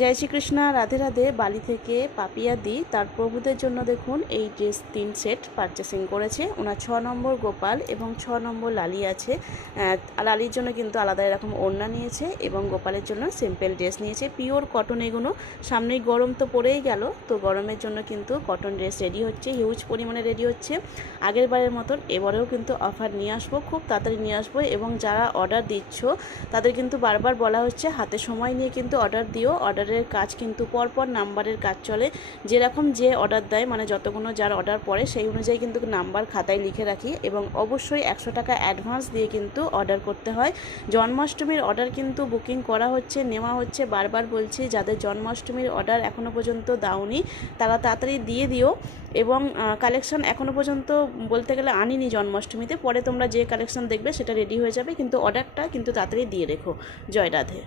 জয় শ্রীকৃষ্ণ, রাধে রাধে। বালি থেকে পাপিয়া দি তার প্রভুদের জন্য দেখুন এই ড্রেস 3 সেট পারচেসিং করেছে। ওনার 6 নম্বর গোপাল এবং 6 নম্বর লালি আছে। লালির জন্য কিন্তু আলাদা এরকম ওড়না নিয়েছে এবং গোপালের জন্য সিম্পল ড্রেস নিয়েছে। পিওর কটন এগুলো। সামনেই গরম তো পড়েই গেল, তো গরমের জন্য কিন্তু কটন ড্রেস রেডি হচ্ছে, হিউজ পরিমাণে রেডি হচ্ছে। আগের বারের মতন এবারেও কিন্তু অফার নিয়ে আসবো, খুব তাড়াতাড়ি নিয়ে আসবো। এবং যারা অর্ডার দিচ্ছ তাদের কিন্তু বারবার বলা হচ্ছে হাতে সময় নিয়ে কিন্তু অর্ডার দিও। অর্ডারের কাজ কিন্তু পরপর নাম্বারের কাজ চলে, যেরকম যে অর্ডার দেয়, মানে যতগুলো যার অর্ডার পড়ে সেই অনুযায়ী কিন্তু নাম্বার খাতায় লিখে রাখি। এবং অবশ্যই 100 টাকা অ্যাডভান্স দিয়ে কিন্তু অর্ডার করতে হয়। জন্মাষ্টমীর অর্ডার কিন্তু বুকিং করা হচ্ছে, নেওয়া হচ্ছে। বারবার বলছি যাদের জন্মাষ্টমীর অর্ডার এখনও পর্যন্ত দাওনি তারা তাড়াতাড়ি দিয়ে দিও। এবং কালেকশন এখনও পর্যন্ত বলতে গেলে আনিনি জন্মাষ্টমীতে, পরে তোমরা যে কালেকশন দেখবে সেটা রেডি হয়ে যাবে, কিন্তু অর্ডারটা কিন্তু তাড়াতাড়ি দিয়ে রেখো। জয় রাধে।